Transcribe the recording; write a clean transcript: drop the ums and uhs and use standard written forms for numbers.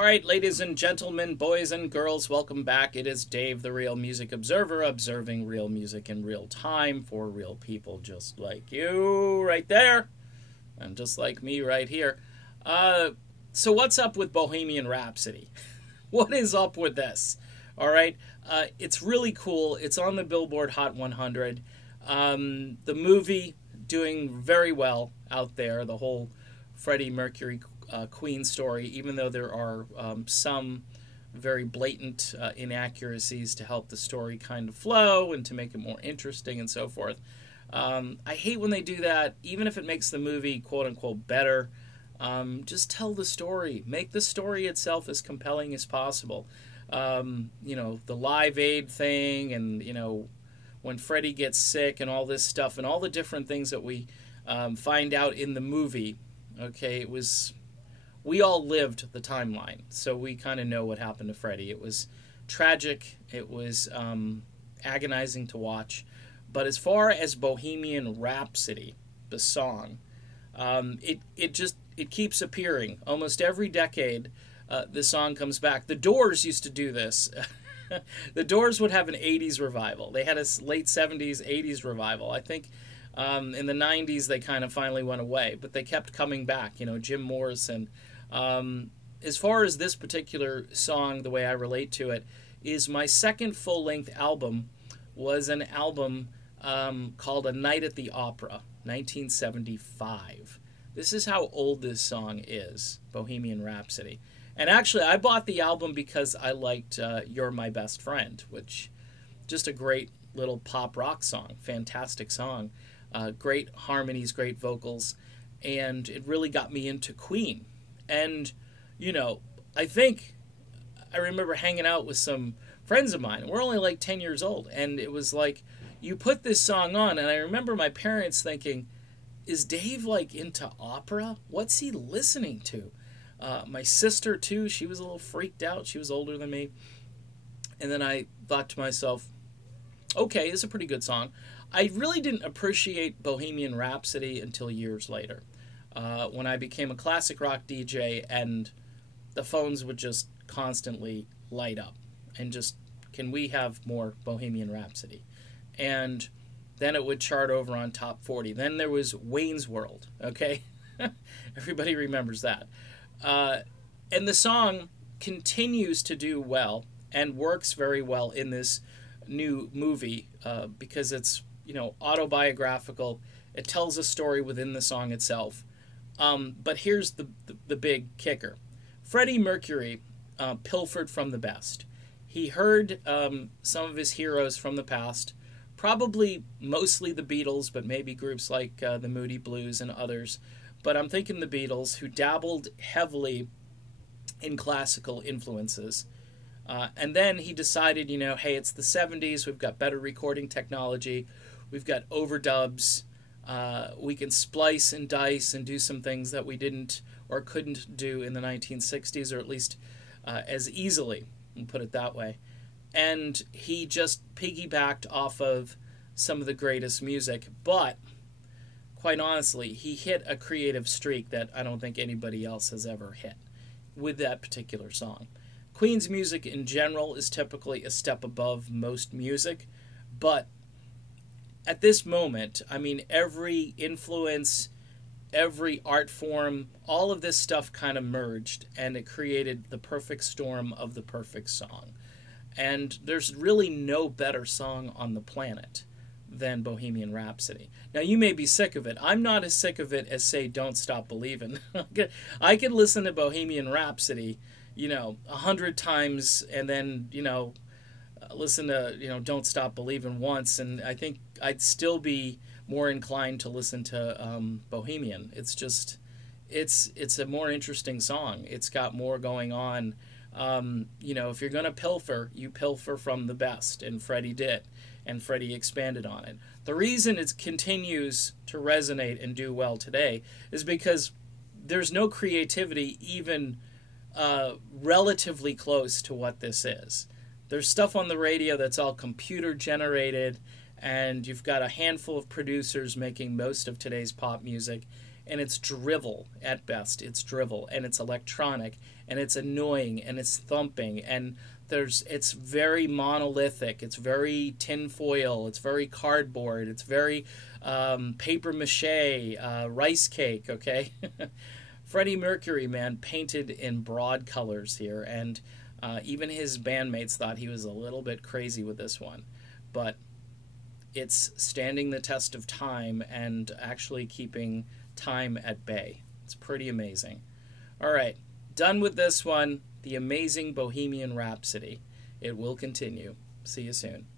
All right, ladies and gentlemen, boys and girls, welcome back. It is Dave, the Real Music Observer, observing real music in real time for real people just like you right there, and just like me right here. So what's up with Bohemian Rhapsody? What is up with this? All right, it's really cool. It's on the Billboard Hot 100. The movie doing very well out there. The whole Freddie Mercury Queen story, even though there are some very blatant inaccuracies to help the story kind of flow and to make it more interesting and so forth. I hate when they do that, even if it makes the movie quote-unquote better. Just tell the story. Make the story itself as compelling as possible. The Live Aid thing and, when Freddie gets sick and all this stuff and all the different things that we find out in the movie. Okay, we all lived the timeline, so we kind of know what happened to Freddie. It was tragic. It was agonizing to watch. But as far as Bohemian Rhapsody, the song, it keeps appearing. Almost every decade, the song comes back. The Doors used to do this. The Doors would have an 80s revival. They had a late 70s, 80s revival. I think in the 90s they kind of finally went away, but they kept coming back. Jim Morrison. As far as this particular song, the way I relate to it, is my second full-length album was an album called A Night at the Opera, 1975. This is how old this song is, Bohemian Rhapsody. And actually, I bought the album because I liked You're My Best Friend, which just a great little pop rock song, fantastic song, great harmonies, great vocals, and it really got me into Queen. And, I remember hanging out with some friends of mine. We're only like 10 years old. And it was like, you put this song on. And I remember my parents thinking, is Dave like into opera? What's he listening to? My sister, too, she was a little freaked out. She was older than me. And then I thought to myself, okay, it's a pretty good song. I really didn't appreciate Bohemian Rhapsody until years later. When I became a classic rock DJ and the phones would just constantly light up and just, can we have more Bohemian Rhapsody? And then it would chart over on top 40. Then there was Wayne's World, okay? Everybody remembers that. And the song continues to do well and works very well in this new movie because it's, autobiographical. It tells a story within the song itself. But here's the big kicker. Freddie Mercury pilfered from the best. He heard some of his heroes from the past, probably mostly the Beatles, but maybe groups like the Moody Blues and others. But I'm thinking the Beatles, who dabbled heavily in classical influences. And then he decided, hey, it's the 70s, we've got better recording technology, we've got overdubs, we can splice and dice and do some things that we didn't or couldn't do in the 1960s, or at least as easily, and put it that way. And he just piggybacked off of some of the greatest music, but quite honestly, he hit a creative streak that I don't think anybody else has ever hit with that particular song. Queen's music in general is typically a step above most music, but at this moment, every influence, every art form, all of this stuff kind of merged, and it created the perfect storm of the perfect song. And there's really no better song on the planet than Bohemian Rhapsody. Now, you may be sick of it. I'm not as sick of it as, say, Don't Stop Believin'. I could listen to Bohemian Rhapsody, 100 times, and then, listen to, Don't Stop Believin' once, and I think I'd still be more inclined to listen to Bohemian. It's just, it's a more interesting song. It's got more going on. If you're going to pilfer, you pilfer from the best, and Freddie did, and Freddie expanded on it. The reason it continues to resonate and do well today is because there's no creativity even relatively close to what this is. There's stuff on the radio that's all computer generated, and you've got a handful of producers making most of today's pop music, and it's drivel at best. It's drivel, and it's electronic, and it's annoying, and it's thumping, and it's very monolithic. It's very tinfoil. It's very cardboard. It's very paper mache, rice cake. Okay, Freddie Mercury, man, painted in broad colors here, and even his bandmates thought he was a little bit crazy with this one, but it's standing the test of time and actually keeping time at bay. It's pretty amazing. All right, done with this one. The amazing Bohemian Rhapsody. It will continue. See you soon.